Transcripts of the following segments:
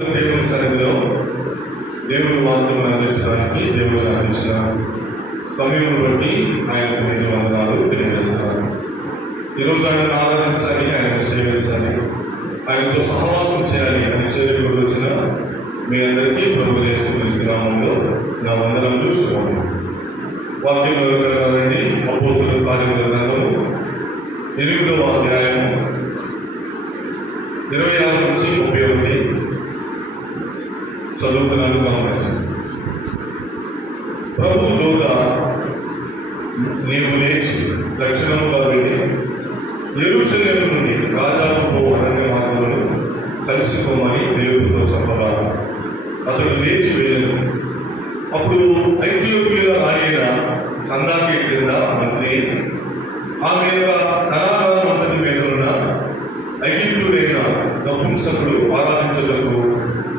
దేవుని సన్నిధిలో దేవుని వాక్యం అందించడానికి దేవుడు అందించిన సమయం బట్టి ఆయనకు నేను వందనాలు తెలియజేస్తున్నాను. ఈరోజు ఆయన ఆరాధించాలి, ఆయన సేవించాలి, ఆయనతో సహవాసం చేయాలి అని చేరుకుని వచ్చిన మీ అందరికీ ప్రభు యేసు నామములో నా వందనములు శుభములు. వాక్యంలో కలగాలండి అపోస్తలుల కార్యముల గ్రంథము 8వ అధ్యాయము 26 నుంచి 31 చదువుతున్నాను, గమనించండి. ప్రభు దూత నీవు లేచి దక్షిణముగా వెళ్ళి యెరూషలేము నుండి గాజాకు పోవు అరణ్య మార్గములను కలుసుకోమని దేవుడితో చెప్పగా అతడు లేచి వెళ్ళను. అప్పుడు ఐథియోపియా రాణి కందాకే క్రింద మంత్రి ఆమె ధనాగారం అంతటి మీద ఉన్న ఐగుప్తుడైన నపుంసకుడు ఆరాధించుటకు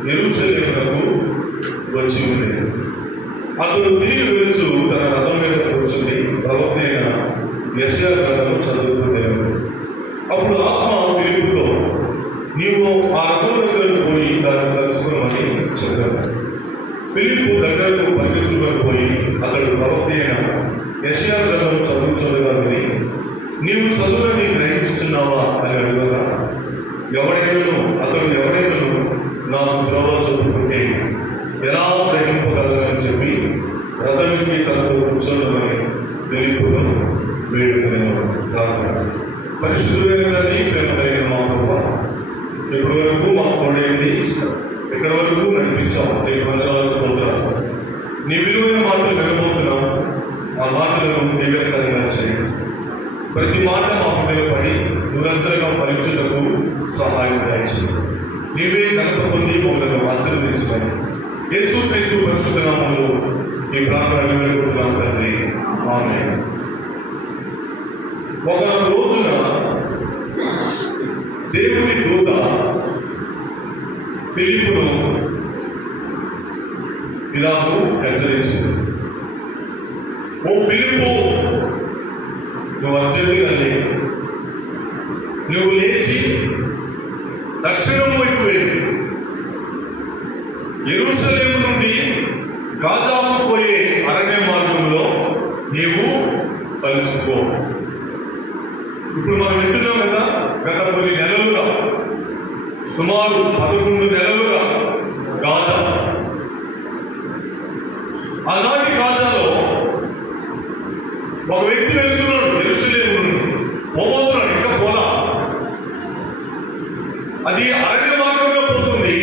యెరూషలేమునకు వచ్చి ఉండేది. అతడు తిరిగి వెళుచు తన రథం మీద కూర్చుని ప్రవక్త అయిన యెషయా గ్రంథము చదువుతుండేవాడు. అప్పుడు ఆత్మ ఫిలిప్పుతో నీవు ఆ రథం దగ్గరకు పోయి దాన్ని కలుసుకోమని చెప్పాడు. ఫిలిప్పు దగ్గరకు పరిగెత్తుకొని పోయి అతడు ప్రవక్త అయిన యెషయా గ్రంథము చదువుతుండగా విని నీవు చదువుని గ్రహించుతున్నావా అని అడగగా అతడు ఎవడైనా నాకు త్రోవ చదువుకుంటే ఎలా గ్రహింపగలనని చెప్పి రథమికి తనతో కూర్చోడమని ఫిలిప్పును వేడుకునేను. పరిశుద్ధులైన తండ్రి, ప్రేమ కలిగిన మా ప్రభువా, ఇప్పటి వరకు మాకు తోడైంది, ఇక్కడి వరకు నడిపించాం. నీకు వందనాలు, స్తోత్రాలు. నీ విలువైన మాటలు వినబోతున్నాం. ఆ మాటలను నివేదకరంగా చేయండి. ప్రతి మాట మా ఉపయోగపడి నిరంతరంగా ఫలించుటకు సహాయం దయచేయండి. నీవే ఘనత పొంది మమ్మల్ని ఆశీర్వదించమని యేసు క్రీస్తు పరిశుద్ధ నామములో ఈ ప్రార్థన వేడుకుంటున్నాం తండ్రి, ఆమేన్. ఒక రోజున దేవుని దూత ఫిలిప్పును ఇలాగూ హెచ్చరించింది. ఓ ఫిలిప్పు, నువ్వు అర్జెంటుగా లేవు. నువ్వు లేచి దక్షిణం వైపు వెళ్ళి యెరూషలేము నుండి గాజాకు పోయే అరణ్య మార్గంలో నీవు కలుసుకో. ఇప్పుడు మనం వింటున్నాం కదా, గత కొన్ని నెలలుగా, సుమారు 11 నెలలుగా గాజా, ఆనాటి గాజాలో ఒక వ్యక్తి వెళ్తున్నాడు. యెరూషలేము నుండి పోబోతున్నాడు, ఇంకా పోలా. అది అరణ్య మార్గంలో పోతుంది.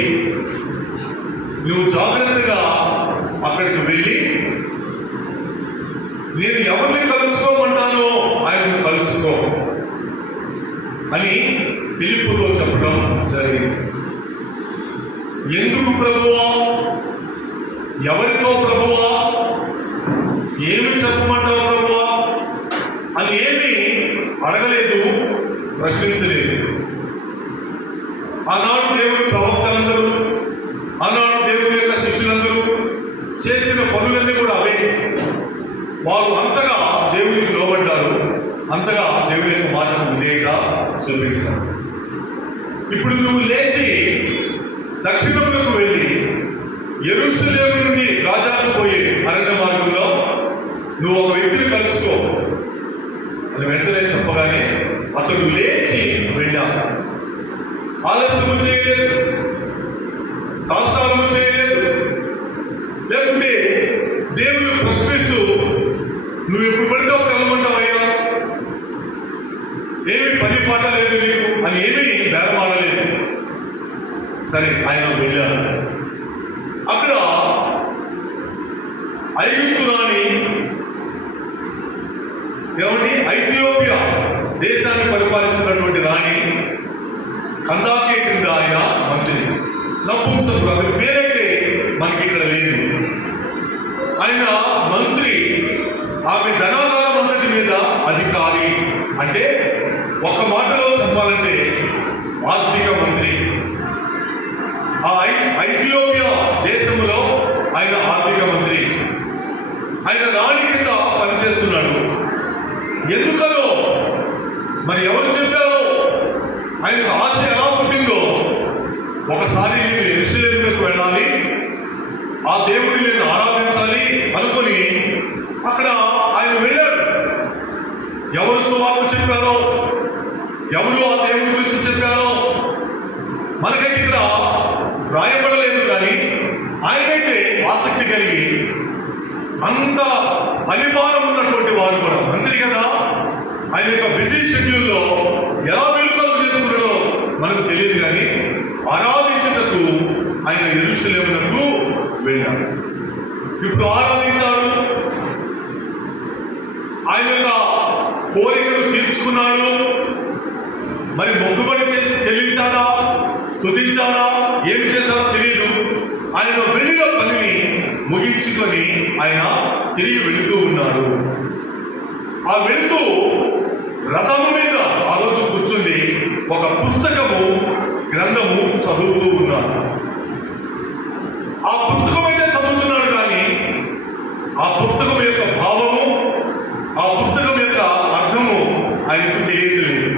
నువ్వు జాగ్రత్తగా అక్కడికి వెళ్ళి నేను ఎవరిని కలుసుకోమంటానో ఆయనను కలుసుకో అని ఫిలిప్పుతో చెప్పడం జరిగింది. ఎందుకు ప్రభువా, ఎవరితో ప్రభువా, ఏమి చెప్పమంటావు ప్రభువా అని ఏమి అడగలేదు, ప్రశ్నించలేదు. ఆనాడు దేవుని ప్రవక్తలందరూ, ఆనాడు దేవుని యొక్క శిష్యులందరూ చేసిన పనులన్నీ కూడా అవే. వారు అంతగా దేవునికి లోబడ్డారు, అంతగా దేవుని యొక్క మాటను విధేయంగా చూపించారు. ఇప్పుడు నువ్వు లేచి దక్షిణంలోకి వెళ్ళి యెరూషలేము నుండి గాజాకు పోయే అరణ్య మార్గంలో నువ్వు ఒక వ్యక్తిని కలుసుకో అని వెంటనే చెప్పగానే అతడు లేచి వెళ్ళాడు. ఆలస్యము చేయలేదు, తాత్సారము చేయలేదు, లేకుంటే దేవుని ప్రశ్నిస్తూ నువ్వు ఎప్పుడు పడితే ఒక వెళ్ళమంటావయ్యా, ఏమి పని పాట లేదు నీకు అని ఏమీ బేరమాడలేదు. సరే, ఆయన వెళ్ళారు. అక్కడ ఐగుప్తు రాణి, ఐథియోపియా దేశాన్ని పరిపాలిస్తున్నటువంటి రాణి కందాకే క్రింద ఆయన మంత్రి, నపుంసకుడు. అతని పేరైతే మనకి ఇక్కడ లేదు. ఆయన మంత్రి, ఆమె ధనాగారం అంతటి మీద అధికారి. అంటే ఒక మాటలో చెప్పాలంటే ఆర్థిక మంత్రి. ఆ ఐథియోపియా దేశంలో ఆయన ఆర్థిక మంత్రి. ఆయన రాణి కింద పనిచేస్తున్నాడు. ఎందుకనో మరి ఎవరు చెప్పారో ఆయనకు ఆశ ఎలా పుట్టిందో ఒకసారి నేను యెరూషలేము ఆ దేవుడిని నేను ఆరాధించాలి అనుకొని అక్కడ ఆయన వెళ్ళాడు. ఎవరు సువార్త చెప్పారో, ఎవరు ఆ దేవుడి గురించి చెప్పారో మనకైతే ఇక్కడ రాయబడలేదు. కానీ ఆయనైతే ఆసక్తి కలిగి అంత పరిమాణం ఉన్నటువంటి వాడు కూడా అంతే కదా. ఆయన యొక్క బిజీ షెడ్యూల్లో ఎలా వేడుకలు చేసుకుంటారో మనకు తెలియదు. కానీ ఆరాధించుటకు ఆయన యెరూషలేమునకు వెళ్ళాడు. ఇప్పుడు ఆరాధించాడు, ఆయన యొక్క కోరికలు తీర్చుకున్నాడు. మరి మొక్కుబడి చెల్లించాడా, స్తుతించాడా, ఏం చేశాడో తెలియదు. ఆయన వెళ్ళిన పనిని ముగించుకొని ఆయన తిరిగి వెళుతూ ఉన్నాడు. ఆ వెళుతూ రథము మీద ఆ రోజు కూర్చుండి ఒక పుస్తకము, గ్రంథము చదువుతూ ఉన్నాడు. ఆ పుస్తకం అయితే చదువుతున్నాడు, కానీ ఆ పుస్తకం యొక్క భావము, ఆ పుస్తకం యొక్క అర్థము ఆయనకు తెలియలేదు.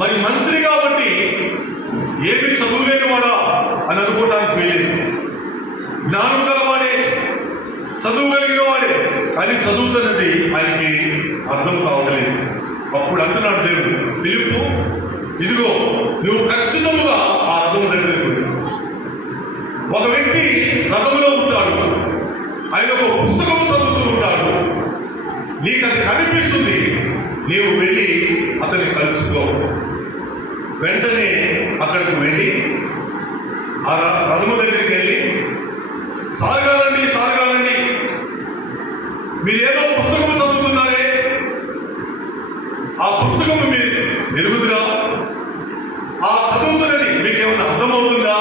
మరి మంత్రి కాబట్టి ఏమి చదువులేని వాడా అని అనుకోవడానికి వీలేదు. జ్ఞానం గలవాడే, చదువు కలిగిన వాడే, కానీ చదువుతున్నది ఆయనకి అర్థం కావట్లేదు. అప్పుడు అంటున్నాడు దేవుడు, ఫిలిప్పు, ఇదిగో నువ్వు ఖచ్చితంగా ఆ రథము దగ్గరికి వెళ్ళు. ఒక వ్యక్తి రథంలో ఉంటాడు, ఆయన ఒక పుస్తకం చదువుతూ ఉంటాడు, నీకు అది కనిపిస్తుంది, నీవు వెళ్ళి అతన్ని కలుసుకో. వెంటనే అక్కడికి వెళ్ళి ఆ రథము దగ్గరికి వెళ్ళి, సాగాలండి సాగాలండి, మీరేదో పుస్తకం చదువుతున్నారే, ఆ పుస్తకం మీరు ఎరుగుదురా, ఆ చదువుతున్నది మీకేమన్నా అర్థమవుతుందా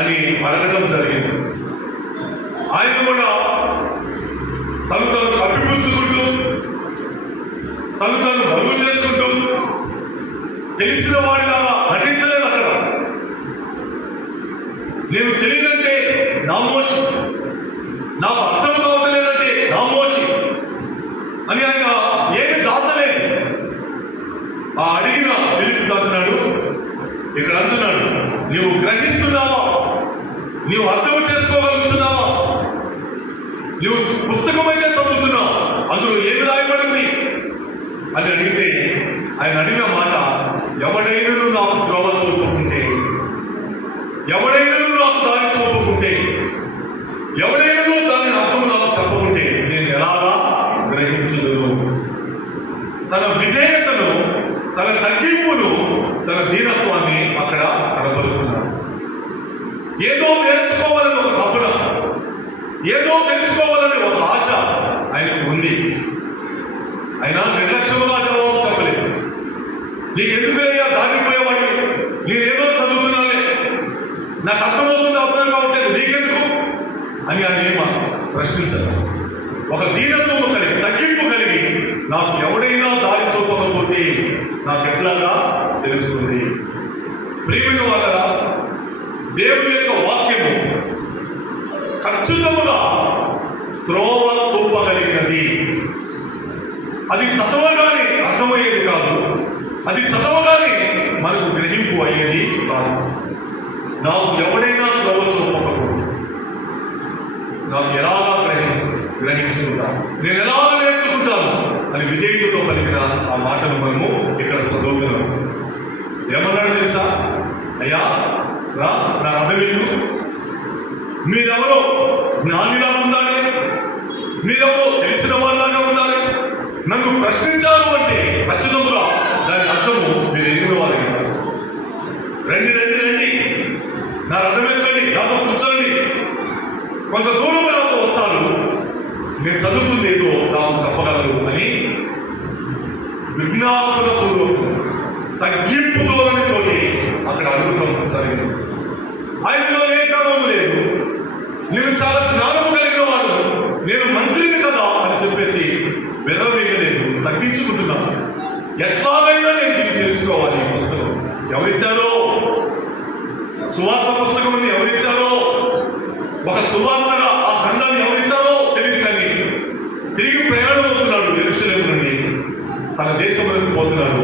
అని అడగడం జరిగింది. ఆయన కూడా తను కప్పిపుచ్చుకుంటూ, తను బరువు చేసుకుంటూ తెలిసిన వాడిలాగా నటించలేదు. అక్కడ నేను తెలియదంటే నామోషి, నాకు అర్థం కావట్లేదంటే నామోషి అని ఆయన ఏమి దాచలేదు. ఆ అడిగిన ఫిలిప్పు అంటున్నాడు, ఇక్కడ అంటున్నాడు, నీవు గ్రహిస్తున్నావా, నీవు అర్థం చేసుకోగలుగుతున్నావా, నువ్వు పుస్తకం అయితే చదువుతున్నావు, అందులో ఏమి రాయబడింది అని అడిగితే ఆయన అడిగిన మాట, ఎవడైనా నాకు త్రోవ చూపుకుంటే, ఎవడైనా నాకు దారి చూపుకుంటే, ఎవడైనా దాని అర్థం నాకు చెప్పకుంటే నేను ఎలాగా గ్రహించదు. తన విధేయతను, తన తగ్గింపును, తన దీనత్వాన్ని అక్కడ కనపరుస్తున్నాడు. ఏదో నేర్చుకోవాలని ఒక తపన, ఏదో తెలుసుకోవాలని ఒక ఆశ ఆయనకు ఉంది. అయినా నిర్లక్ష్యంగా జవాబు చెప్పలేదు. నీకెందుకయ్యా దాటిపోయేవాడిని, నేనేదో చదువుతున్నానే, నాకు అర్థమవుతుంది, అర్థం కావట్లేదు, నీకెందుకు అని ఆయన ఏమో ప్రశ్నించారు. ఒక దీనత్వం కలిగి, తగ్గింపు కలిగి, నాకు ఎవడైనా దారి చూపకపోతే నాకు ఎట్లాగా తెలుస్తుంది. ప్రియమైన వాళ్ళరా, దేవుని యొక్క వాక్యము ఖచ్చితంగా త్రోవ చూపగలిగినది. అది చదవగానే అర్థమయ్యేది కాదు, అది చదవగానే మనకు గ్రహింపు అయ్యేది కాదు. నాకు ఎవడైనా త్రోవ చూపకపోతే నాకు ఎలాగా గ్రహించుకుంటా, నేను ఎలాగ నేర్చుకుంటాను అని విధేయతతో పలికిన ఆ మాటను మనము ఇక్కడ చదువుతున్నాం. ఏమన్నాడు తెలుసా? అయ్యా రా, నా రథమిల్లు, మీరెవరో జ్ఞానిలా ఉండాలి, మీరెవరో తెలిసిన వాళ్ళలాగా ఉండాలి, నన్ను ప్రశ్నించారు అంటే ఖచ్చితంగా దాని అర్థము మీరు ఎదిగిన వాళ్ళకి. రండి రండి రండి, నా రథం ఎక్కండి, నాతో కూర్చోండి, కొంత దూరం నాతో వస్తాను, నేను చదువుతుంది ఏదో నాకు చెప్పగలరు అని విజ్ఞాపనపూర్వకం, తగ్గింపు ధోరణితో అక్కడ అడుగుతాం జరిగింది. ఆయనలో ఏ కారణం లేదు, నేను చాలా జ్ఞానము కలిగిన వాడు, నేను మంత్రిని కదా అని చెప్పేసి వెర్రవేయలేదు, తగ్గించుకుంటున్నాను. ఎట్లాగైనా నేను దీన్ని తెలుసుకోవాలి. ఈ పుస్తకం ఎవరిచ్చారో, సువార్త పుస్తకం ఎవరిచ్చారో, ఒక సువార్తగా ఆ గ్రంథాన్ని ఎవరిచ్చారో తెలియదు. కానీ తిరిగి ప్రయాణం అవుతున్నాడు యెరూషలేము నుండి, తన దేశంలోకి పోతున్నాడు.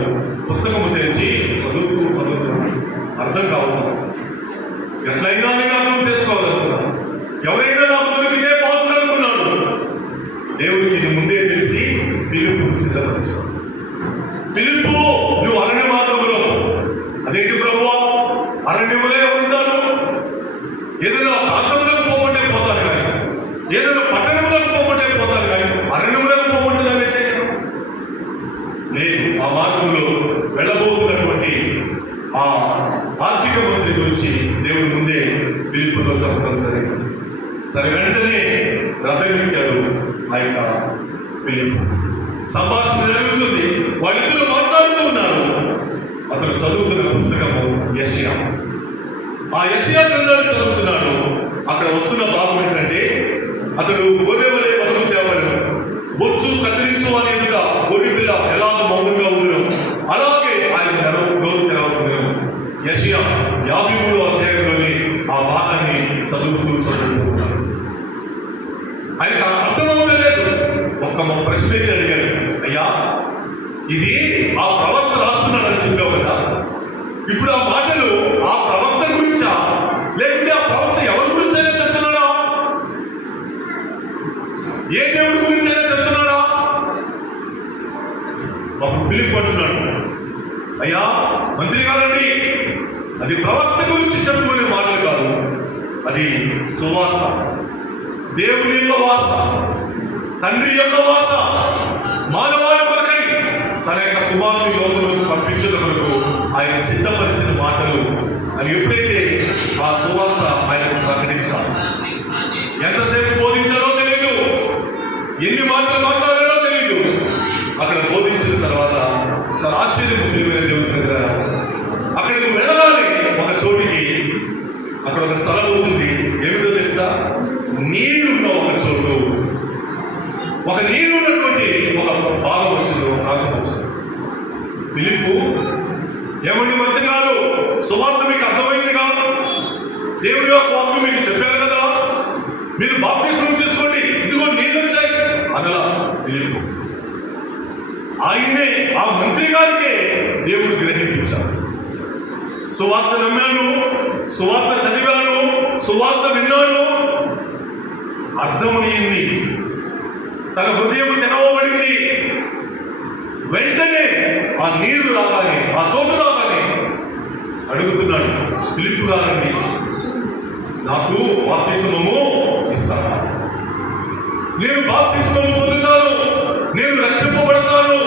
పుస్తకము తెరిచి చదువుతున్నాడు, అర్థం కావాలి. ఎట్లయినా నేను అర్థం చేసుకోవాలి. అరణ్యములే ఉంటారు. ఏదైనా ప్రాంతంలోకి పోమంటే పోతాను కానీ, ఏదైనా పట్టణంలోకి పోమంటే పోతాను కానీ అరణ్యములకు పోమంటున్నారంటే లేదు. ఆ మార్గంలో వెళ్ళబోతున్నటువంటి ఆ ఆర్థిక మంత్రి గురించి దేవుని ముందే ఫిలిప్పుతో చెప్పడం జరిగింది. సరే, వెంటనే రథం ఎక్కాడు ఆ యొక్క ఫిలిప్పు. సంభాషణ జరుగుతుంది, వాళ్ళిద్దరూ మాట్లాడుతూ ఉన్నారు. అతను చదువుతున్న పుస్తకము యెషయా. ఆ యెషయా గ్రంథాన్ని చదువుతున్నాడు. అక్కడ వస్తున్న భాగం ఏంటంటే, అతడు గొర్రెవలే బతుకు తేవను, బొచ్చు కత్తిరించు అని ఎదుట గొర్రె పిల్ల ఎలాగ మౌనంగా ఉండను అలాగే ఆయన నోరు తెరవను. యెషయా 53వ అధ్యాయంలోని ఆ భాగాన్ని చదువుకుంటున్నాడు. ఆయనకు అర్థం అవ్వలేదు. ఒక్క ప్రశ్న అయితే అడిగాడు, అయ్యా ఇది ఆ ప్రవక్త రాస్తున్నాడని చెప్పావు కదా, ఇప్పుడు ఆ మాటలు ఆ ప్రవక్త గురించా లేకుంటే ఆ ప్రవక్త ఎవరి గురించైనా చెప్తున్నాడా? ఏ దేవుడి గురించైనా చెప్తున్నాడా? అప్పుడు ఫిలిప్ అంటున్నాడు, అయ్యా మంత్రి గారండి, అది ప్రవక్త గురించి చెప్పుకునే మాటలు కాదు, అది సువార్త, దేవుని యొక్క వార్త, తండ్రి యొక్క వార్త, మానవాళి కొరకై తన యొక్క కుమారుని లోకంలోకి పంపించిన వరకు ఆయన సిద్ధపరిచిన మాటలు అని ఎప్పుడైతే ఆ సువార్త ఆయనకు ప్రకటించారు. ఎంతసేపు బోధించారో తెలియదు, ఎన్ని మాటలు మాట్లాడారో తెలియదు. అక్కడ బోధించిన తర్వాత చాలా ఆశ్చర్యం దేవుని దగ్గర అక్కడికి వెళ్ళాలి. ఒక చోటికి అక్కడ ఒక స్థలం వచ్చింది. ఏమిటో తెలుసా? నీళ్ళున్న ఒక చోటు, ఒక నీళ్ళున్నటువంటి ఒక భాగం వచ్చింది, ఒక ప్రాంతం వచ్చింది. ఫిలిప్పు, ఏమండి మంత్రి గారు, సువార్త మీకు అర్థమైంది కాదు, దేవుడి యొక్క వాక్యం మీకు చెప్పారు కదా, మీరు బాప్తిస్మం తీసుకోండి, ఇదిగో నీళ్ళు వచ్చాయి అనలా ఫిలిప్పు. ఆయనే ఆ మంత్రి గారికే దేవుడు గ్రహించారు. సువార్త నమ్మాను, సువార్త చదివాను, సువార్త విన్నాను, అర్థమయ్యింది, తన హృదయం తెరవబడింది. వెంటనే ఆ నీరు రాగానే, ఆ చోటు రాగానే అడుగుతున్నాడు, ఫిలిప్పు గారండి, నాకు బాప్తిస్మము ఇస్తారా? నేను బాప్తిస్మము పొందుతాను, నేను రక్షింపబడతాను,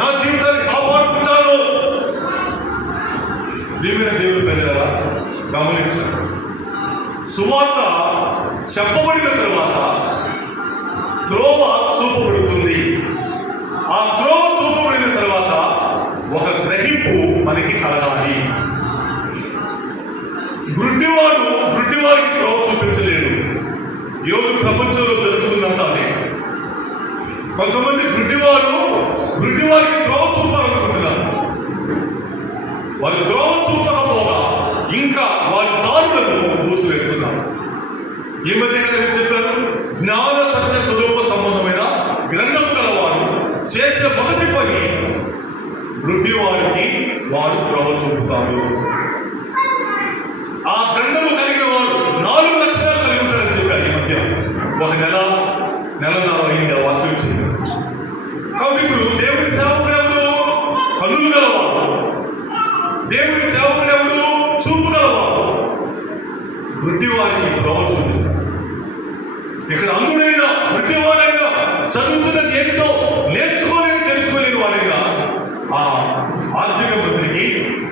నా జీవితాన్ని కాపాడుకుంటాను. ప్రియమైన దేవుని ప్రజలారా గమనించారు, సువార్త చెప్పబడిన తర్వాత త్రోవ చూపబడుతుంది. ఆ త్రోవ చూపబడిన తర్వాత ఒక గ్రహింపు మనకి కలగాలి. గుడ్డివారికి త్రోవ చూపించలేడు. ఈరోజు ప్రపంచంలో జరుగుతుందంతా అదే. కొంతమంది గుడ్డివారికి త్రోవ చూపాలనుకుంటున్నారు. వారి త్రోవ చూపకపోగా ఇంకా వారి దారులను మూసివేస్తున్నారు. ఈ మధ్య నేను చెప్పాను, జ్ఞాన సత్య స్వరూప సంబంధమైన గ్రంథం గలవారు చేసిన మొదటి పని వృద్ధి వారికి వారు త్రోవ చూపుతారు. ఆ గ్రంథము కలిగిన వారు 4 లక్షణాలు కలిగి ఉంటారని చెప్పారు. ఈ మధ్య ఒక నెలన్నర అయింది ఆ వాక్యం చెప్పారు. కాబట్టి ఇప్పుడు దేవుని సేవకుడు ఎవరు? కన్నులు గలవారు. దేవుని సేవకుడు ఎవరు? చూపు గలవారు. వృద్ధి వారికి త్రోవ చూపిస్తారు. ఇక్కడ అందుడైనా వృద్ధివారైనా చదువుతున్నది ఏంటో నేర్చుకోలేని తెలుసుకోలేని వారైనా ఆ ఆర్థిక మంత్రికి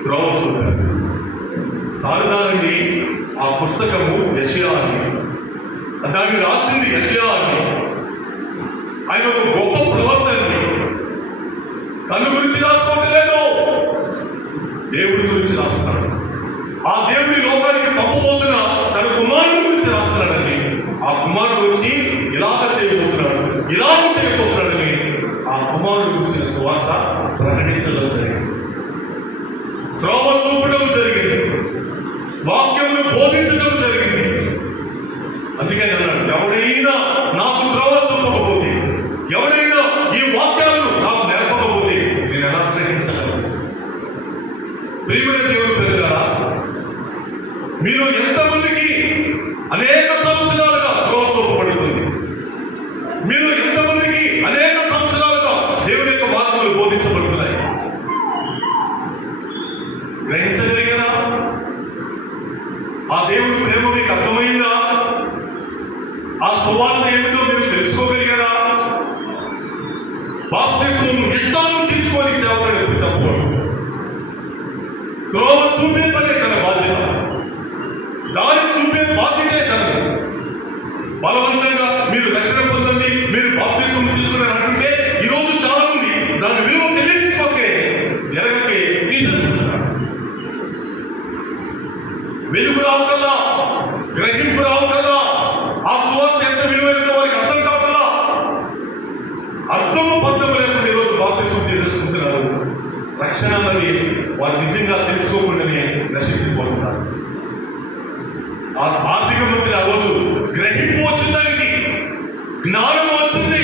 త్రోవ చూపారు. సాధారణంగా ఆ పుస్తకము యెషయా అని, దాన్ని రాసింది యెషయా అని. ఆయన ఒక గొప్ప ప్రవక్త అండి. తన గురించి రాసుకోవట్లేదు, దేవుడి గురించి రాస్తున్నాడు. ఆ దేవుడి లోకానికి పంపబోతున్న తన కుమారుడి గురించి రాస్తున్నాడండి. ఆ కుమారుడు వచ్చి ఇలాగ చేయబోతున్నాడు, ఇలాగ చేయబోతున్నాడని ఆ కుమారుడు గురించిన సువార్త ప్రకటించడం జరిగింది. త్రోవ చూపడం జరిగింది, వాక్యమును బోధించడం జరిగింది. అందుకే అన్నాడు, ఎవరైనా నాకు త్రోవ చూపకపోతే, ఎవరైనా ఈ వాక్యాలను నాకు నేర్పకపోతే నేను ఎలా గ్రహించగలను? ప్రియమైన దేవుని ప్రజలారా, మీరు ఎంతమందికి అనేక సంవత్సరాలుగా త్రోవ చూపబడుతుంది? మీరు ఎంతమందికి అనేక సంవత్సరాలుగా దేవుని యొక్క వాక్యములు బోధించబడుతున్నాయి? గ్రహించగలిగినా ఆ దేవుడి ప్రేమ మీకు అర్థమైందా? ఆ సువార్త ఏమిటో మీరు తెలుసుకోగలిగారా? బాప్తిస్మం ఇస్తాను తీసుకొని సేవకుడు ఎప్పుడు చెప్పకూడదు. త్రోవ చూపే పనే తన బాధ్యత, దారి చూపే బాధ్యతే తనది. బలవంతంగా మీరు రక్షణ పొందండి, మీరు బాప్తిస్మం తీసుకున్నారంటే ఈరోజు చాలా మంది దాని విలువ తెలియకపోతే ఎరగకే తీసేస్తున్నారు. వెలుగు రావటల్లా, గ్రహింపు రావటల్లా, ఆ సువార్త ఎంత విలువైనదో వారికి అర్థం కావటల్లా, అర్థము పద్ధము లేకుండా ఈరోజు బాప్తిస్మం తీసుకుంటున్నారు. రక్షణ అన్నది వారు నిజంగా తెలుసుకోకుండానే నశించిపోతున్నారు. ఆ ఆర్థిక మంత్రి ఆ రోజు గ్రహింపు వచ్చిందానికి, జ్ఞానం వచ్చింది.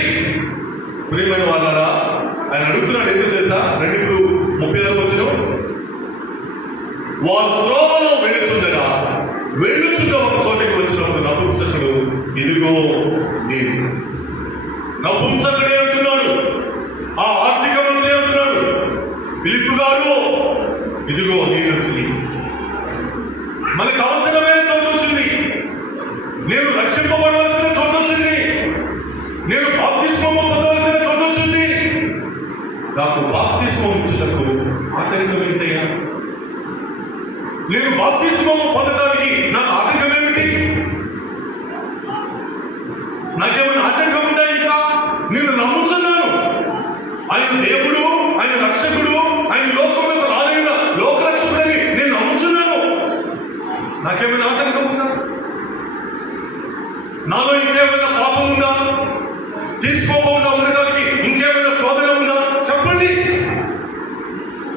ప్రియమైన వాళ్ళారా, ఆయన అడుగుతున్నాడు ఎందుకు తెలుసా? 2:34 వచ్చిన వారు త్రోవలో వెళ్ళుచుండగా వెళ్ళుచుండ ఒక చోటకి వచ్చినప్పుడు నపుంసకుడు ఇదిగో నేను. నపుంసకుడే అంటున్నాడు, ఆ ఆర్థిక మంత్రి అంటున్నాడు, ఫిలిప్పు గారు ఇదిగో నేను వచ్చింది. మనకు అవసరమైన చోటు వచ్చింది, నేను రక్షింపబడవలసిన చోటు వచ్చింది, నేను బాప్తిస్మం పొందవలసిన చోటు వచ్చింది. నాకు బాప్తిస్మం ఇచ్చుటకు ఆటంకం ఏంటయ్యా? నేను బాప్తిస్మం పొందడానికి నాకు ఆటంకం ఏమిటి? నాకేమైనా ఆటంకం ఉందా? ఇంకా నేను నమ్ముతున్నాను ఆయన దేవుడు, ఆయన రక్షకుడు, ఆయన లోకంలో రాలైన లోకరక్షకుడని నేను నమ్ముతున్నాను. నాకేమైనా ఆటంకం ఉందా? నాలో ఇంకేమైనా పాపం ఉందా? తీసుకోకుండా ఉండడానికి ఇంకేమైనా శోధన ఉందా? చెప్పండి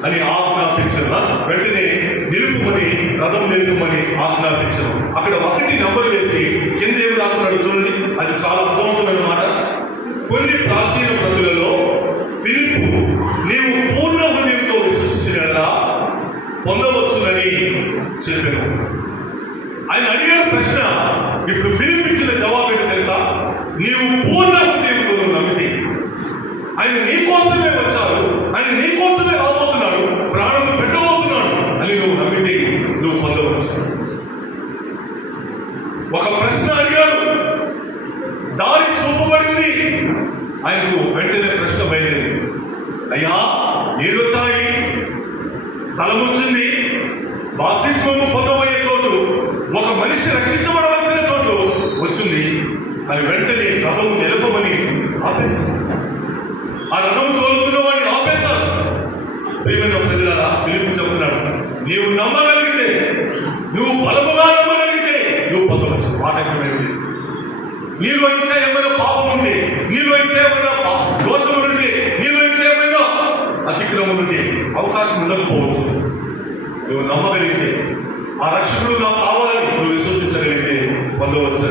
అని ఆజ్ఞాపించను. వెంటనే నిలుపుమని, రథం నిలుపుమని ఆజ్ఞాపించను. అక్కడ 1 నంబర్ వేసి కింద ఏమి రాస్తున్నాడు చూడండి, అది చాలా అర్థవంతమైన మాట. కొన్ని ప్రాచీన ప్రజలలో ఫిలిప్పు నీవు పూర్ణ హృదయంతో విశ్వసించిన పొందవచ్చునని చెప్పాను. ఆయన అడిగిన ప్రశ్న, ఇప్పుడు ఫిలిప్ ఇచ్చిన జవాబు ఏంటో తెలుసా? నీవు పూర్ణ హృదయంతో నమ్మితే, ఆయన నీ కోసమే వచ్చాడు, ఆయన నీ కోసమే రాబోతున్నాడు, ప్రాణం పెట్టబోతున్నాడు అని నువ్వు నమ్మితే నువ్వు పొందవచ్చు. ఒక ప్రశ్న అడిగాడు, దారి చూపబడింది. ఆయనకు వెంటనే ప్రశ్న బయలుదేరింది, అయ్యా ఏదొచ్చాయి? స్థలం వచ్చింది, బాప్తిస్మము పొందబోయే చోటు, ఒక మనిషి రక్షించబడవలసిన చోటు వచ్చింది అని వెంటనే రథము నిలపమని ఆపేశారు. ఆ రథము తోలుతున్న వాడిని ఆపేశారు. ప్రియమైన ప్రజలారా, ఫిలిప్పు చెప్తున్నాడు, నీవు నమ్మగలిగితే, నువ్వు బలముగా నమ్మగలిగితే నువ్వు పొందవచ్చు. ఆటంకం ఏమిటి? నీలో ఇంకా ఏమైనా పాపం ఉంది, నీలో ఇంకా ఏమైనా దోషములు ఉంటే, నీలో ఇంకా ఏమైనా అతిక్రమం ఉంటే అవకాశం ఉండకపోవచ్చు. నువ్వు నమ్మగలిగితే, ఆ రక్షకుడు నాకు కావాలని నువ్వు విశ్వసించగలిగితే పొందవచ్చు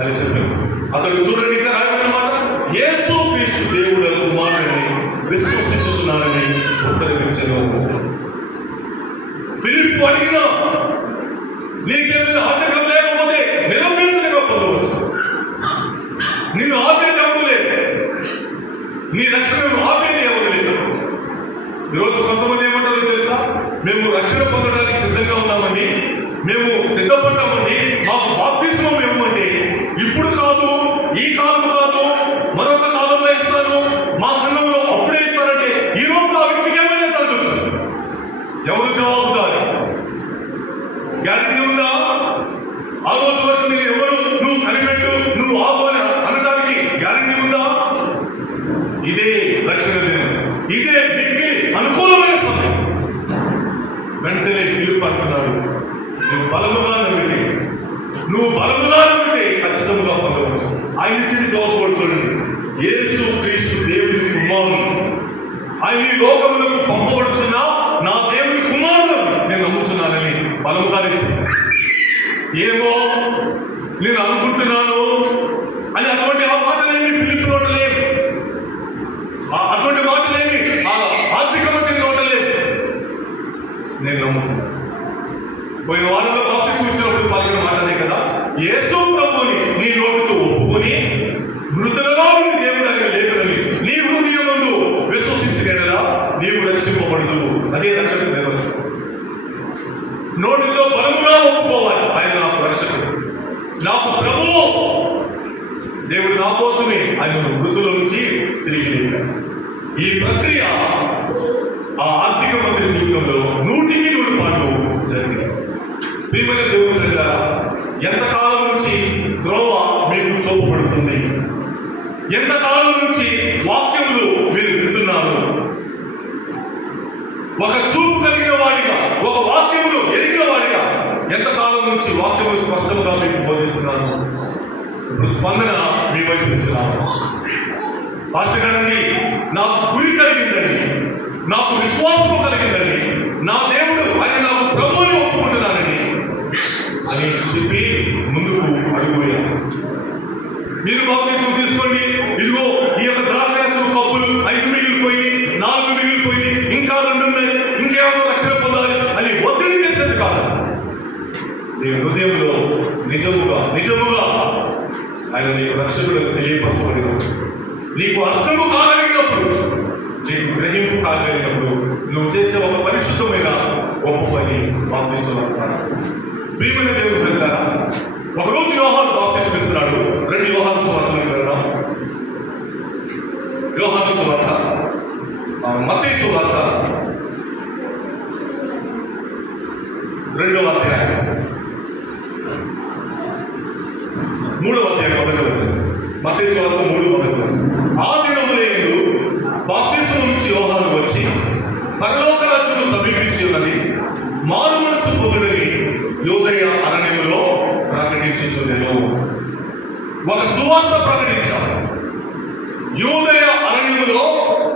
అని చెప్పాను. అతడు చూడండి ఇంకా రాయబడినమాట, యేసు క్రీస్తు దేవుడు కుమారుడని విశ్వసించుతున్నానని ఉత్తరమిచ్చాను. ఫిలిప్పు అడిగిన నీకేమైనా ఆటంకం లేకపోతే నిరంతరంగా పొందవచ్చు. నేను ఆపేది ఎవరు లేదు, నీ రక్షణను ఆపేది ఎవరు లేదు. ఈరోజు కొంతమంది ఏమంటారో తెలుసా? మేము రక్షణ పొందడానికి సిద్ధంగా ఉన్నామండి, మేము సిద్ధపడ్డామండి, మాకు బాప్తిస్మం ఇవ్వమండి, ఇప్పుడు కాదు, ఈ కాలం కాదు, మరొక కాలంలో ఇస్తాను, మా సంఘంలో అప్పుడే ఇస్తారంటే ఈ రోజు ఆ వ్యక్తికి ఏమైనా జరగచ్చు. ఎవరు జవాబుదారి? గ్యారెంటీ ఉందా? ఆ రోజు వరకు నేను ఎవరు, నువ్వు కనిపెట్టు, నువ్వు ఆపు అని అనడానికి గ్యారెంటీ ఉందా? ఇదే రక్షణ దినం, ఇదే వ్యక్తి అనుకూలమైన సమయం. వెంటనే ఫిలిప్పు అంటున్నాడు, నువ్వు బలముగా నమ్మితే, నువ్వు బలముగా నమ్మితే ఖచ్చితంగా పొందవచ్చు. ఆయన ఇచ్చింది జవాబు చూడండి, యేసు క్రీస్తు దేవుని కుమారుడు, ఆయన ఈ లోకములకు పంపబడుచున్న నా దేవుని కుమారుడు నేను నమ్ముచున్నానని బలముగా ఇచ్చింది. ఏమో నేను అనుకుంటున్నాను అని అటువంటి ఆ మాటలేమి ఫిలిప్పు నోటలేవు, అటువంటి మాటలేమి ఆర్థిక మంత్రి నోటలేవు. నేను నమ్ముతున్నాను. పోయిన వారంలో బాప్తిస్మం ఇచ్చినప్పుడు పలికిన మాటలే కదా, యేసు ప్రభువుని నీ నోటితో ఒప్పుకొని మృతులలో నుండి దేవుడు ఆయన లేఖనని నీ హృదయమందు విశ్వసించినలా నీవు రక్షింపబడదు. అదే రక్షణ నిర్వచనం. నోటితో బలముగా ఒప్పుకోవాలి, ఆయన నాకు ప్రభువు. దేవుడు నా కోసమే ఆయన మృతుల నుంచి తిరిగి లేపాడు. ఈ ప్రక్రియ ఆ ఆర్థిక మంత్రి జీవితంలో 100% జరిగింది. ప్రియమైన దేవుని దగ్గర ఎంతకాలం నుంచి త్రోవ మీకు చూపబడుతుంది? ఎంతకాలం నుంచి వాక్యములు మీరు వింటున్నారు? ఒక చూపు కలిగిన వాడిగా, ఒక వాక్యములు ఎరిగిన వాడిగా ఎంతకాలం నుంచి వాక్యములు స్పష్టంగా మీకు బోధిస్తున్నాను? ఇప్పుడు స్పందన మీ వైపు నుంచి రావాలి. పాస్టర్ గారండి, నాకు గురి కలిగిందని, నాకు విశ్వాసం కలిగిందని, నా దేవుడు ఆయన నాకు ప్రభువుని ఒప్పుకుంటున్నానని అని చెప్పి ముందుకు అడుగుయారు. మీరు బాప్తిసం తీసుకోండి, ఇదిగో ఈ యొక్క ద్రాక్షరసం కప్పులు 5 మిగిలిపోయి, 4 మిగిలిపోయి, ఇంకా 2 ఉన్నాయి, ఇంకేమో రక్షణ పొందాలి అని ఒత్తిడి చేసేది కాదు. నీ హృదయంలో నిజముగా ఆయన నీకు రక్షకులకు తెలియపరచబడినప్పుడు, నీకు అర్థము కాగలిగినప్పుడు, నీకు గ్రహింపు కాగలిగినప్పుడు నువ్వు చేసే ఒక పరిశుద్ధమైన గొప్ప పని బాప్తిసం అంటారు. ప్రియమైన దేవుడు ప్రజలారా, ఒకరోజు యోహాను బాప్తిసం ఇస్తున్నాడు. 2 యోహాను సువార్తలకు వెళ్దాం. యోహాను సువార్త, మత్తయి సువార్త 2వ అధ్యాయం 3వ అధ్యాయం 1వ వచనం. మత్తయి సువార్త 3:1 వచనం. ఆ దినములందు బాప్తిసం నుంచి యోహాను వచ్చి పరలోక రాజ్యము సమీపించి ఉన్నది, మారు మనసు పొందుడని యూదయ అరణ్యములో ప్రకటించుచుండెను. ఒక సువార్త ప్రకటించాడు. యూదయ అరణ్యములో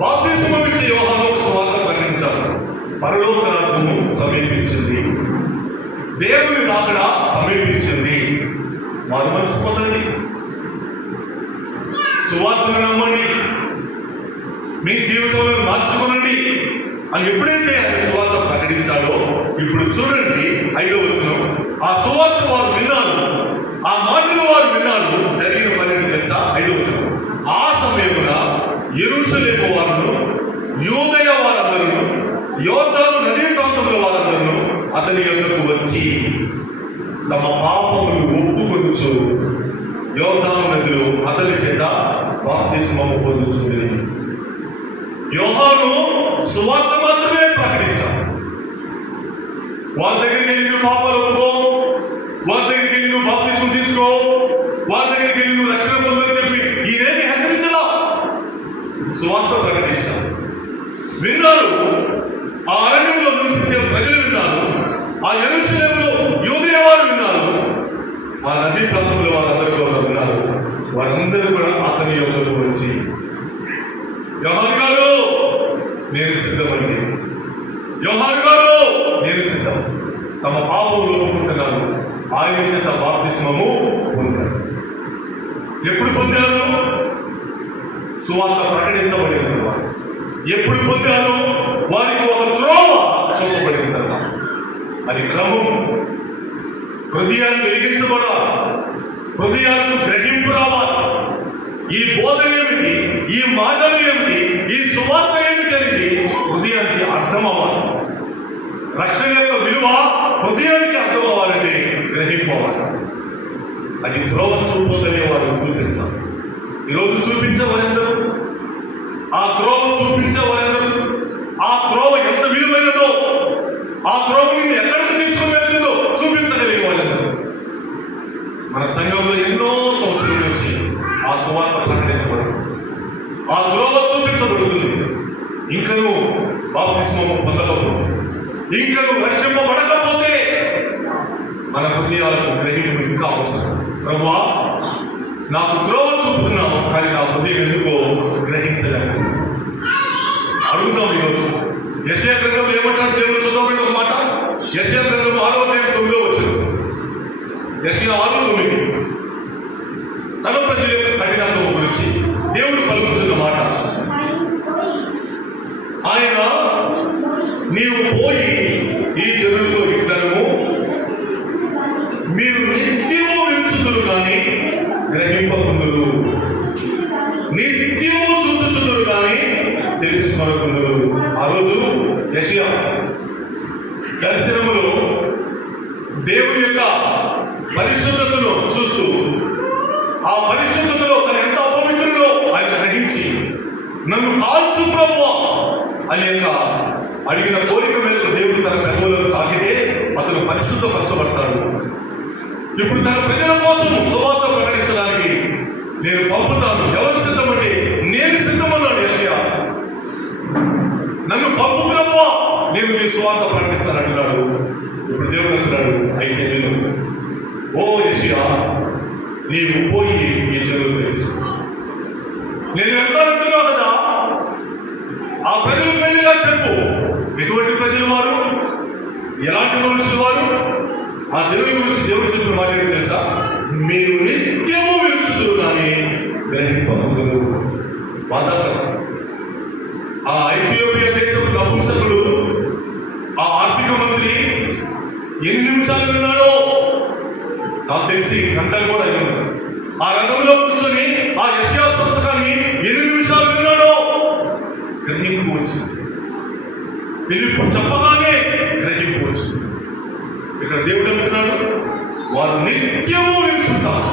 బాప్తిసం ఇచ్చే యోహాను ఒక సువార్త ప్రకటించాడు. పరలోక రాజ్యము సమీపించింది, దేవుని రాకడ సమీపించింది, మారు మనసు పొందండి, సువార్తను నమ్మండి, మీ జీవితంలో మార్చుకోనండి అని ఎప్పుడైతే ఆయన సువార్త ప్రకటించాడో, ఇప్పుడు చూడండి 5వ వచనం. ఆ సువార్త వారు విన్నారు, ఆ మాటలు వారు విన్నారు. జరిగిన పని తెలుసా? 5వ వచనం. ఆ సమయమున యెరూషలేము వారును, యూదయ వారందరూ, యోర్దాను నదీ ప్రాంతంలో వారందరూ అతని యొద్దకు వచ్చి తమ పాపములు ఒప్పుకొనుచు యోర్దాను నదిలో అతని చేత బాప్తిస్మము పొందుచుండిరి. యోహాను సువార్త మాత్రమే ప్రకటించాడు. వాళ్ళ దగ్గరికి వెళ్ళి నువ్వు పాపాలు ఒప్పుకో, వాళ్ళ దగ్గరికి వెళ్ళి నువ్వు బాప్తిస్మం తీసుకో, వాళ్ళ దగ్గరికి వెళ్ళి నువ్వు రక్షణ పొందని చెప్పి ఈయనేమి హెచ్చరించలా, సువార్త ప్రకటించాడు. విన్నారు, ఆ అరణ్యంలో నివసించే ప్రజలు విన్నారు, ఆ యెరూషలేములో యూదయ వారు విన్నారు, ఆ నదీ ప్రాంతంలో వాళ్ళందరూ కూడా విన్నారు. వారందరూ కూడా అతని యొద్దకు వచ్చి, యోహాను గారు నేను సిద్ధమండి, యోహాను గారు నేను సిద్ధం, తమ పాపములు ఒప్పుకుంటున్నాను, ఆయన చేత బాప్తిస్మము పొందారు. ఎప్పుడు పొందారు? సువార్త ప్రకటించబడిన తర్వాత. ఎప్పుడు పొందారు? వారికి ఒక త్రోవ చూపబడిన తర్వాత. అది క్రమం. హృదయాన్ని వెలిగించబడాలి, హృదయాలకు గ్రహింపు రావాలి. ఈ బోధ ఏమిటి, ఈ మాటలు ఏమిటి, ఈ సువార్త ఏమిటి అనేది హృదయానికి అర్థం అవ్వాలి. రక్షణ యొక్క విలువ హృదయానికి అర్థం అవ్వాలంటే గ్రహింపవాలి. అది త్రోవ చూపదనే వారు చూపించాలి. ఈరోజు చూపించే వారందరూ, ఆ త్రోవ చూపించే వారందరూ, ఆ త్రోవ ఎంత విలువైనదో, ఆ త్రోవ నిన్ను ఎక్కడికి తీసుకుని వెళ్తుందో చూపించగలిగే వాళ్ళందరూ. మన సంఘంలో ఎన్నో సంవత్సరాల నుంచి ఆ సువార్త ప్రకటించబడుతుంది, ఆ త్రోవ చూపించబడుతుంది. ఇంకా నువ్వు బాప్తిస్మము పొందకపోతే, ఇంకా నువ్వు రక్షింపబడకపోతే మన హృదయాలకు గ్రహింపు ఇంకా అవసరం. ప్రభువా, నాకు త్రోవ చూపుతున్నావు, కానీ నా హృదయం ఎందుకో గ్రహించలేదు. అడుగుదాం ఈరోజు. యెషయా గ్రంథంలో ఏమంటాడు దేవుడు? చూద్దామంటే ఒక మాట. యెషయా గ్రంథం 6వ అధ్యాయం 9వ వచనం. యెషయా 6:9. తన ప్రజల యొక్క కఠినత్వం గురించి దేవుడు పలుకుతున్న మాట. ఆయన, నీవు పోయి ఈ జనులతో ఇట్లను మీరు నిత్యము విరుచుదురు కానీ గ్రహింపకుందురు, నిత్యము చూచుచుదురు కానీ తెలుసుకొనకుందురు. ఆ రోజు యెషయా దర్శనములో దేవుని యొక్క పరిశుద్ధతను చూస్తూ ఆ పరిశుద్ధతలో తను ఎంత అపవిత్రుడో ఆయన గ్రహించి నన్ను కాల్చు ప్రభువా అని అడిగిన కోరిక మేరకు దేవుడు తన పెదవులను తాకితే అతను పరిశుద్ధపరచబడతాడు. ఇప్పుడు తన ప్రజల కోసం సువార్త ప్రకటించడానికి నేను పంపుతాను, ఎవరు సిద్ధమంటే నేను సిద్ధమన్నాడు యెషయా. నన్ను పంపు ప్రభువా, నేను నీ సువార్త ప్రకటిస్తాను అంటున్నాడు. ఇప్పుడు దేవుడు అంటున్నాడు, అయితే నేను ఓ యెషయా నీవు పోయి ఈ జనులు తెలుసు, నేను వెళ్తానంటున్నావు కదా, ఆ ప్రజలు పెళ్లిగా చెప్పు. ఎటువంటి ప్రజలు వారు, ఎలాంటి మనుషులు వారు? ఆ జనుల గురించి దేవుడు చెప్పిన మాట ఏంటి తెలుసా? మీరు నిత్యము విలుచుదురు కానీ గ్రహింపరు. బాధాకరం. ఆ ఐథియోపియా దేశపు నపుంసకుడు ఆ ఆర్థిక మంత్రి ఎన్ని నిమిషాలు విన్నాడో నాకు తెలిసి గంటలు కూడా అయ్యాడు. ఆ రంగంలో కూర్చొని ఆ యెషయా పుస్తకాన్ని ఎన్ని నిమిషాలు విన్నాడో గ్రహింపు వచ్చింది. ఫిలిప్పు చెప్పగానే గ్రహింపు వచ్చింది. ఇక్కడ దేవుడు అంటున్నాడు, వారు నిత్యము విలుచుంటారు,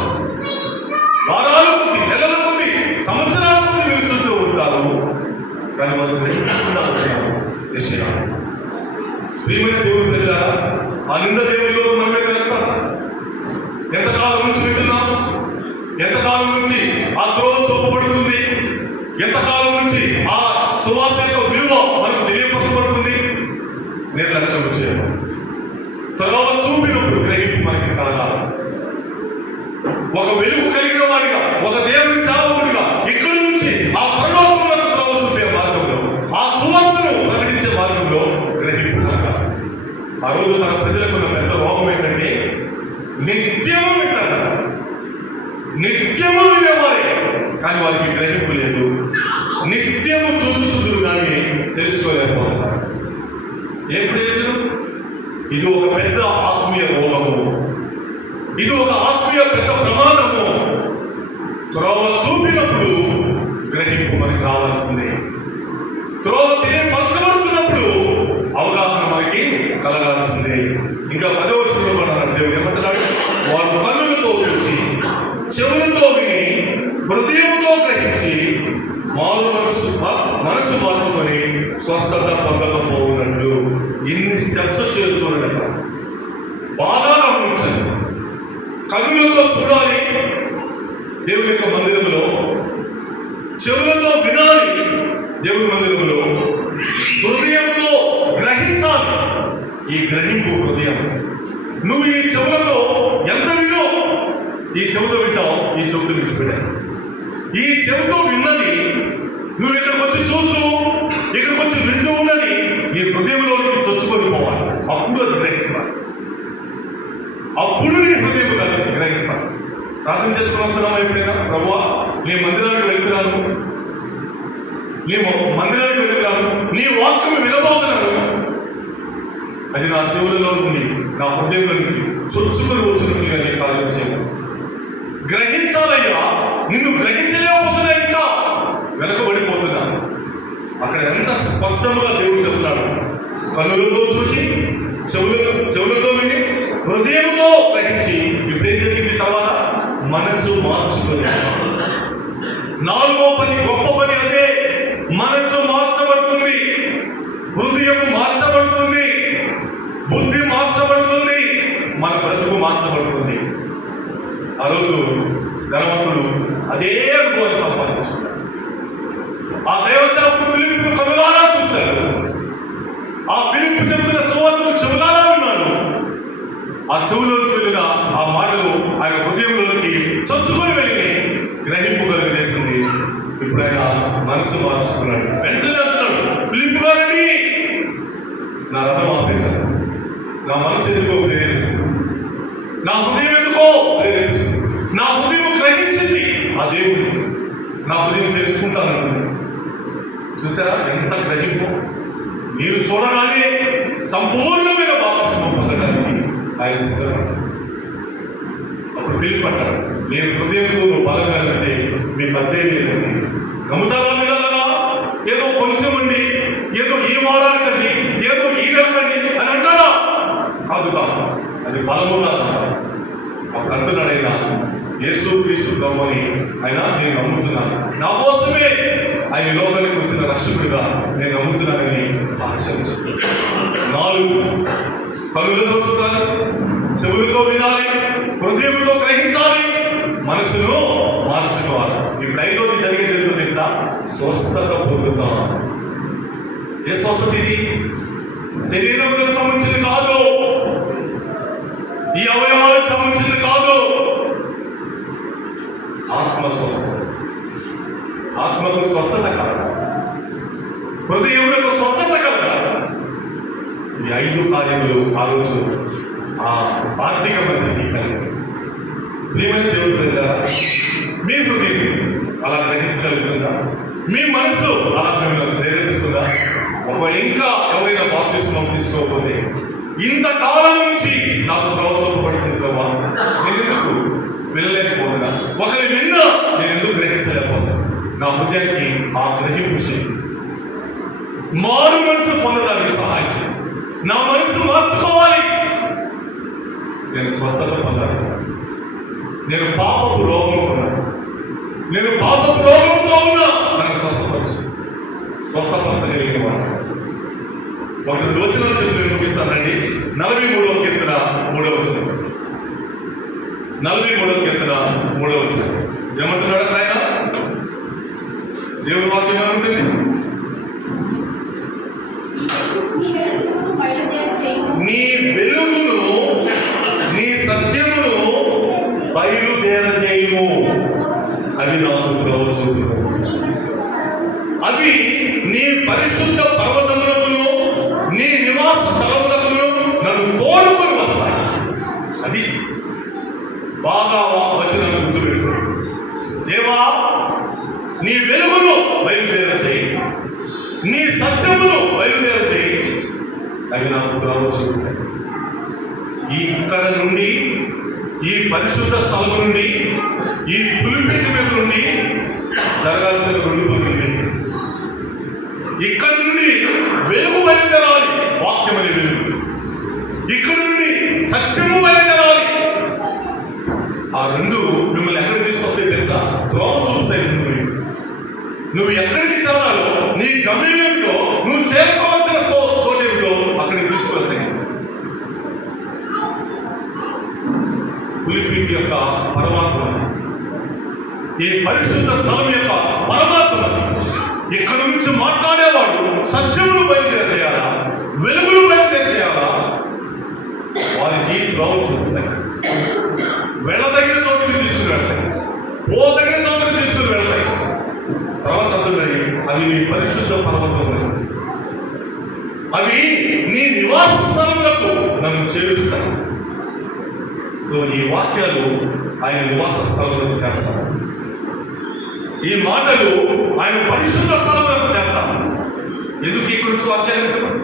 వారాల కొద్ది, నెలల కొద్ది, సంవత్సరాల కొద్ది విలుచుతూ ఉంటారు, కానీ వారు గ్రహించుకున్నారు. యెషయా ప్రియమైన దేవుడు ప్రజలారా, ఆ నింద దేవుడిలో మనమే వేస్తారు. ఎంతకాలం నుంచి వింటున్నాం? ఎంతకాలం నుంచి ఆ ద్రోహం చూపబడుతుంది? ఎంతకాలం నుంచి ఆ సువార్త యొక్క విలువ మనకు తెలియపరచబడుతుంది? నిర్లక్ష్యం చేయము. తర్వాత చూపినప్పుడు గ్రహింపు మనకి కాదా? ఒక వెలుగు కలిగిన వాడిగా, ఒక దేవుని సేవకుడిగా ఇక్కడి నుంచి ఆ పరలోకములకు త్రోవ చూపే మార్గంలో, ఆ సువార్తను ప్రకటించే మార్గంలో గ్రహింపు కలగాలి. ఆ రోజు తన ప్రజలకు ఉన్న పెద్ద రోగం ఏంటంటే నిత్యము వింటారు, నిత్యము వినేవారే కానీ వారికి గ్రహింపు లేదు. నిత్యము చూదురు కానీ తెలుసుకోలేకపోతున్నారు. ఏ ప్రయోజనం? ఇది ఒక పెద్ద ఆత్మీయ రోగము, ఇది ఒక ఆత్మీయ పెద్ద ప్రమాదము. త్రోవ చూపినప్పుడు గ్రహింపు మనకి రావాల్సిందే. త్రోవ తెలియపరచబడుతున్నప్పుడు అవగాహన మనకి కలగాల్సిందే. ఇంకా 10వ వచనంలో మనం దేవుడు ఏమంటున్నాడు? వారు కన్నులతో చూసి, చెవులతో విని, హృదయంతో గ్రహించి మారు మనసు మార్చుకొని స్వస్థత పొందకపోవునట్లు. ఇన్ని స్టెప్స్ చూడండి, బాగా గమనించండి. కన్నులతో చూడాలి దేవుని యొక్క మందిరంలో, చెవులతో వినాలి దేవుని మందిరంలో, హృదయంతో గ్రహించాలి. ఈ గ్రహింపు హృదయం. నువ్వు ఈ చెవులతో ఎంత వినో, ఈ చెవుతో వింటావు, ఈ చెవుతో విడిచిపెట్టావు. ఈ చెవుతో విన్నది నువ్వు ఇక్కడికి వచ్చి చూస్తూ, ఇక్కడికి వచ్చి వింటూ ఉన్నది నీ హృదయంలోకి చొచ్చుకొని పోవాలి. అప్పుడు అది గ్రహిస్తాను, అప్పుడు నీ హృదయం గ్రహిస్తాను. ప్రార్థన చేసుకుని వస్తున్నావా ఎప్పుడైనా? ప్రభువా, నీ మందిరానికి వెళ్తున్నాను, నీ మందిరానికి వెళ్తున్నాను, నీ వాక్యం వినబోతున్నాను, అది నా చెవులలో నుండి నా హృదయంలోకి చొచ్చుకొని వచ్చినట్లుగా నీ కార్యం చేయాలి. గ్రహించాలయ్యా, నిన్ను గ్రహించలేకపోతున్నా, ఇంకా వెనకబడిపోతున్నా. అక్కడ ఎంత స్పష్టముగా దేవుడు చెప్తున్నాడు. కన్నులతో చూచి, చెవులతో విని, హృదయంతో గ్రహించి. ఇప్పుడేం జరిగింది? తర్వాత మనసు మార్చుకొని. 4వ పని, గొప్ప పని అదే. మనసు మార్చబడుతుంది, హృదయం మార్చబడుతుంది, బుద్ధి మార్చబడుతుంది, మన బ్రతుకు మార్చబడుతుంది. ఆ రోజు ధనవంతుడు అదే అనుభవాన్ని సంపాదించాడు. ఆ దేవసేవకుడు ఫిలిప్పు కనులారా చూశాడు. ఆ ఫిలిప్పు చెబుతున్న సువార్తను చెవులారా విన్నాడు. ఆ చెవులోకి వెళ్ళిన ఆ మాటలు ఆయన హృదయంలోకి చొచ్చుకొని వెళ్ళి గ్రహింపు కలిగేసింది. ఇప్పుడు ఆయన మనసు మార్చుకున్నాడు. వెంటనే అంటున్నాడు, ఫిలిప్పు గారిని నా రథం ఆపేశాను, నా మనసు ఎందుకో ప్రేరేపిస్తుంది, నా హృదయం ఎందుకో ప్రేరేపిస్తుంది, నా హృదయం గ్రహించింది ఆ దేవుడిని, నా హృదయం తెలుసుకుంటానంటుంది. చూసారా ఎంత గ్రహింపు? మీరు చూడగానే సంపూర్ణమైన బాప్తిస్మం పొందడానికి ఆయన సిద్ధపడ్డాడు. అప్పుడు ఫిలిప్పు అంటాడు, నేను హృదయంతో బలంగా అంటే మీకు అర్థం లేదండి. నమ్ముతారా మీరలా? ఏదో కొంచెం అండి, ఏదో ఈ వారానికండి, ఏదో ఈ నెలకండి అని అంటారా? కాదు కాదు, అది బలముగా. అప్పుడు అంటున్నాడు ఆయన, యేసు క్రీస్తు ప్రభువుని ఆయన నేను నమ్ముతున్నాను, నా కోసమే ఆయన లోకానికి వచ్చిన రక్షకుడిగా నేను నమ్ముతున్నానని సాక్ష్యం చెప్తాను. 4 కనులతో చూడాలి, చెవులతో వినాలి, హృదయంతో గ్రహించాలి, మనసును మార్చుకోవాలి. ఇప్పుడు 5వది జరిగేది ఏంటో తెలుసా? స్వస్థత పొందుతాం. ఏ స్వస్థత ఇది? శరీరంలో సంబంధించింది కాదు, ఈ అవయవాలకు సంబంధించింది కాదు. ఆత్మ స్వస్థత. ఆత్మకు స్వస్థత కాదు, హృదయములకు స్వస్థత కలగాలి. ఈ 5 కార్యములు ఆ రోజు ఆ ఆర్థిక మందికి కలిగాయి. ప్రియమైన దేవుడు ప్రజలారా, మీ హృదయం అలా గ్రహించగలుగుతుందా? మీ మనసు అలా మిమ్మల్ని ప్రేరేపిస్తుందా? ఒకవేళ ఇంకా ఎవరైనా బాప్తిస్మం తీసుకోకపోతే, ఇంతకాలం నుంచి నాకు ప్రోత్సాహపడుతుంది ప్రభా, నేను ఎందుకు వెళ్ళలేకపోతున్నా, ఒకరి విన్నా నేను ఎందుకు గ్రహించలేకపోతున్నా? నా హృదయానికి ఆ గ్రహింపు శక్తి, మారు మనసు పొందడానికి సహాయం చేయండి. నా మనసు మార్చుకోవాలి, నేను స్వస్థత పొందాలి. నేను పాపపు రోగంలో ఉన్నాను, నేను పాపపు రోగంతో ఉన్నా, నన్ను స్వస్థపరచగలిగిన వాడు. ఒక వచనాలు చెప్పి నేను ముగిస్తానండి. 43వ కీర్తన 3వ వచనం. 43వ కీర్తన 3వ వచనం ఏమంటున్నాడు ఆయన? దేవుని వాక్యం ఏమంటుంది? నీ వెలుగును, నీ సత్యమును బయలుదేరజేయము, అవి నాకు త్రోవ చూపును. అవి నీ పరిశుద్ధ పర్వతములకును, నీ నివాస స్థలములకును నన్ను తోడుకొని వస్తాయి. అది బాగా వచనాన్ని గుర్తుపెట్టుకో. దేవా, నీ వెలుగును బయలుదేరజేయి, నీ సత్యమును బయలుదేరజేయి, అవి నాకు త్రోవ చూపుతాయి. ఇక్కడ నుండి, ఈ పరిశుద్ధ స్థలం నుండి, ఈ పులిపేట మీద నుండి జరగాల్సిన 2 పనులు. ఇక్కడ నుండి వెలుగు బయలుదేరాలి, వాక్యమనే వెలుగు. ఇక్కడ నుండి సత్యము బయలుదేరాలి. ఆ 2 మిమ్మల్ని ఎక్కడికి తీసుకొస్తాయి తెలుసా? త్రోవ చూపుతాయి. నువ్వు ఎక్కడికి చేరాలో, నీ గమ్యంలో నువ్వు చేరుకోవాల్సిన చోటేమిటో అక్కడికి తీసుకువెళ్తాయి. పులిపీటి యొక్క పరమాత్మ, ఈ పరిశుద్ధ స్థలం యొక్క పరమాత్మ, ఇక్కడ నుంచి మాట్లాడేవాడు సత్యమును బయలుదేర చేయాలా, వెలుగును బయలుదేర చేయాలా, వారికి త్రోవ చూపుతాయి. వెళ్ళదగిన చోటుకి తీసుకుని వెళ్తాయి, పోదగిన చోటుకి తీసుకుని వెళ్తాయి. తర్వాత అంటున్నాయి, అవి నీ పరిశుద్ధ పర్వతములు, అవి నీ నివాస స్థలములకు నన్ను చేరుస్తాయి. సో ఈ వాక్యాలు ఆయన నివాస స్థలములకు చేర్చాలి. ఈ మాటలు ఆయన పరిశుద్ధ స్థలములకు చేర్చాలి. ఎందుకు ఇక్కడ నుంచి వాక్యాలు పెట్టుకున్నాడు?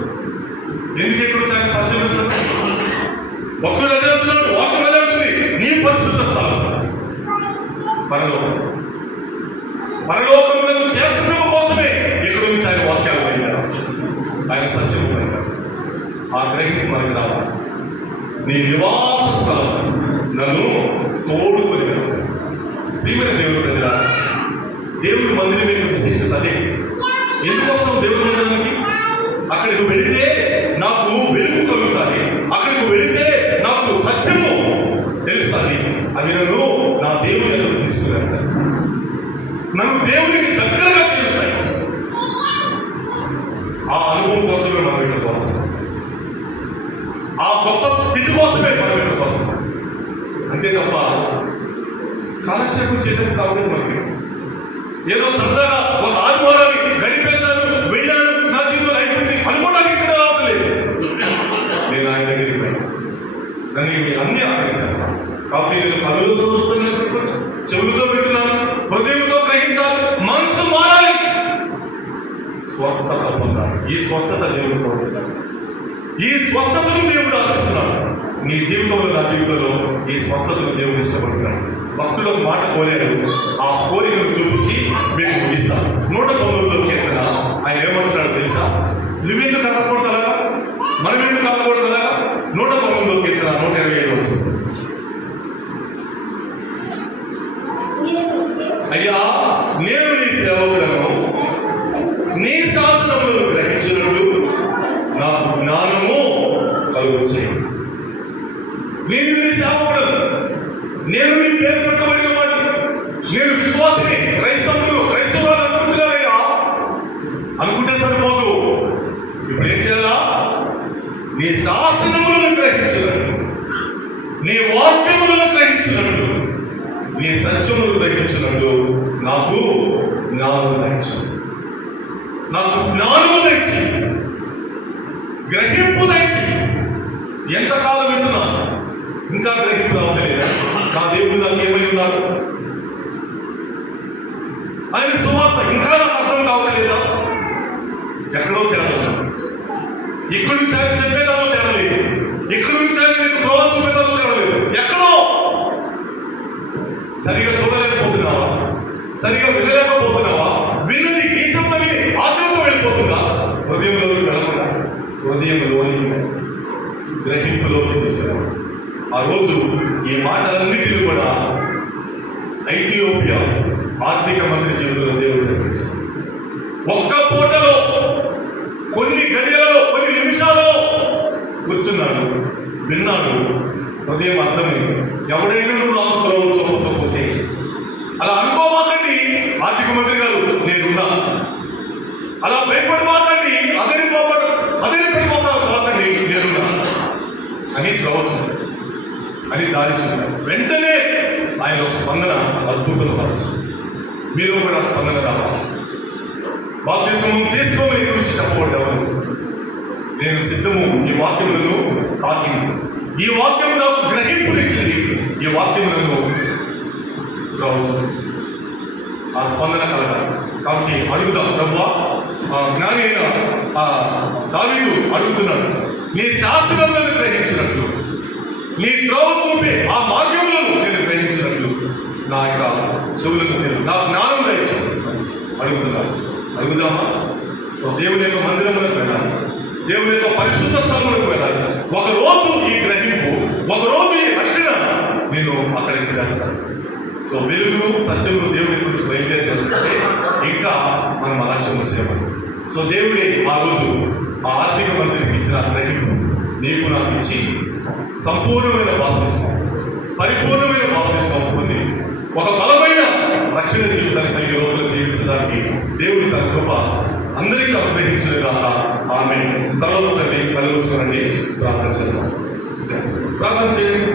ఎందుకు ఇక్కడ నుంచి ఆయన సత్యం పెట్టుకున్నాడు? భక్తుడు అదే అంటున్నాడు, వాక్యం అదే అంటుంది, నీ పరిశుద్ధ స్థలం పరలోకం. పరలోకములకు చేర్చడం కోసమే ఇక్కడ నుంచి ఆయన వాక్యాలు పోయిందా, ఆయన సత్యము పోయిందా. ఆ గ్రహింపు మనకి రావాలి. నీ నివాస స్థలం నన్ను తోడుకొని వెళ్తాను. ప్రియమైన దేవుడు ప్రజల, దేవుడి మందిరం యొక్క విశేషత అదే. ఎందుకోసం దేవుడి మందిరానికి? అక్కడికి వెళితే నాకు వెలుగు కలుగుతుంది, అక్కడికి వెళితే నాకు సత్యము తెలుస్తుంది. అవి నన్ను నా దేవుని దగ్గరకు తీసుకువెళ్తాయి, నన్ను దేవునికి దగ్గరగా చేస్తాయి. ఆ అనుభవం కోసమే మనం ఇక్కడికి వస్తాం, ఆ గొప్ప స్థితి కోసమే మనం ఇక్కడికి వస్తాం. అంతే తప్ప కాలక్షేపం చేయడం కావాలి. మనకి ఏదో సరదాగా ఒక ఆదివారాన్ని గడిపేశాను, వెళ్ళాను, నా జీవితంలో అయిపోయింది అనుకోవడానికి ఇక్కడ రావట్లేదు. నేను ఆయన దగ్గరికి పోయాను, నన్ను అన్ని ఆకరించాను. కాబట్టి నేను కనులతో చూస్తున్నాను, చెవులతో వింటున్నాను, హృదయంతో గ్రహించాలి, మనసు మారాలి, స్వస్థత పొందాలి. ఈ స్వస్థత దేవుడు కోరుకుంటాడు, ఈ స్వస్థతను దేవుడు ఆశిస్తున్నాడు. నీ జీవితంలో, నా జీవితంలో ఈ స్వస్థతను దేవుడు ఇష్టపడుతున్నాడు. భక్తుడు ఒక మాట కోరాడు, ఆ కోరికను చూపించి మీకు ముగిస్తాను. 119వ కీర్తన ఆయన ఏమంటున్నాడు తెలుసా? నువ్వెందుకు కనకూడదా, మనం ఎందుకు కనకూడదా? 119వ కీర్తన 125వ వచనం. నేను నీ పేరు పెట్టబడిన వాడిని, నేను విశ్వాసిని, క్రైస్తవురాలు అనుకుంటున్నారయ్యా. అనుకుంటే సరిపోదు. ఇప్పుడు ఏం చేయాలా? నీ శాసనములను గ్రహించినట్లు, నీ వాక్యములను గ్రహించినట్లు, నీ సత్యములను గ్రహించినట్లు నాకు జ్ఞానము దయచి, గ్రహింపు దయచి. ఎంతకాలం వింటున్నా ఇంకా గ్రహింపు రావట్లేదా? నా దేవుడు నాకు ఏమై ఉన్నారు, ఆయన సువార్త ఇంకా నాకు అర్థం కావట్లేదా? ఎక్కడో తేడా. ఇక్కడి నుంచి ఆయన చెప్పేదాలో తేడలేదు, ఇక్కడి నుంచి ఆయన నీకు త్రోవ చూపేదాలో తేడలేదు. ఎక్కడో సరిగా చూడలేకపోతున్నావా? సరిగా వినలేకపోతున్నావా? విన్నది ఈ చెప్తని ఆచరణకు వెళ్ళిపోతుందా? హృదయంలోకి వెళ్ళకుండా హృదయంలోని గ్రహింపులోకి తీసుకురావు. ఆ రోజు ఈ మాటలన్నిటిని కూడా ఐథియోపియా ఆర్థిక మంత్రి జీవితంలో దేవుడు జరిపించాడు. ఒక్క పూటలో, కొన్ని గడియలలో, కొన్ని నిమిషాలలో కూర్చున్నాడు, విన్నాడు. హృదయం అర్థమైంది. ఎవడైనా నువ్వు నాకు త్రోవ చూపకపోతే, అలా అనుకోమాకండి. ఆర్థిక మంత్రి గారు నేనున్నా, అలా భయపడమాకండి, అదరిపడిపోకండి, నేనున్నా అని త్రోవ చూడాలి, అని దారి చూడాలి. వెంటనే ఆయన స్పందన అద్భుతంగా వచ్చింది. మీరు కూడా స్పందన రావాలి. బాప్తిస్మం తీసుకోమని గురించి చెప్పబడ్డాము. నేను సిద్ధము, ఈ వాక్యములను తాకింది, ఈ వాక్యము నాకు గ్రహింపునిచ్చింది, ఈ వాక్యములను రావచ్చు. ఆ స్పందన కలగాలి. కాబట్టి అడుగుదాం. ప్రభువా, జ్ఞాని అయిన దావీదు అడుగుతున్నాడు, నీ శాస్త్రములను గ్రహించినట్లు, నీ త్రోవ చూపే ఆ మార్గములను నేను గ్రహించినట్లు నా యొక్క చెవులను నా జ్ఞానం దయచి అడుగుతున్నాను. అడుగుదామా? సో దేవుని యొక్క మందిరములకు వెళ్ళాలి, దేవుని యొక్క పరిశుద్ధ స్థలములకు వెళ్ళాలి. ఒకరోజు ఈ గ్రహింపు, ఒకరోజు ఈ రక్షణ నేను అక్కడికి చేర్చాలి. సో వెలుగును సత్యమును దేవుని గురించి బయలుదేరుతుంటే ఇంకా మనం అలక్ష్యం చేయమని. సో దేవుడే ఆ రోజు ఆ ఆర్థిక మంత్రికి ఇచ్చిన గ్రహింపు నీకు నాకు ఇచ్చి సంపూర్ణమైన బాప్తిస్మం, పరిపూర్ణమైన బాప్తిస్మం పొంది ఒక బలమైన రక్షణ జీవితానికి 5 రోజులు జీవించడానికి దేవుడి తన కృప అందరికీ అనుగ్రహించిన కాక ఆమె తలలో తల్లి కలుగుసుకోనండి. ప్రార్థన చేద్దాం. ప్రార్థన చేయండి.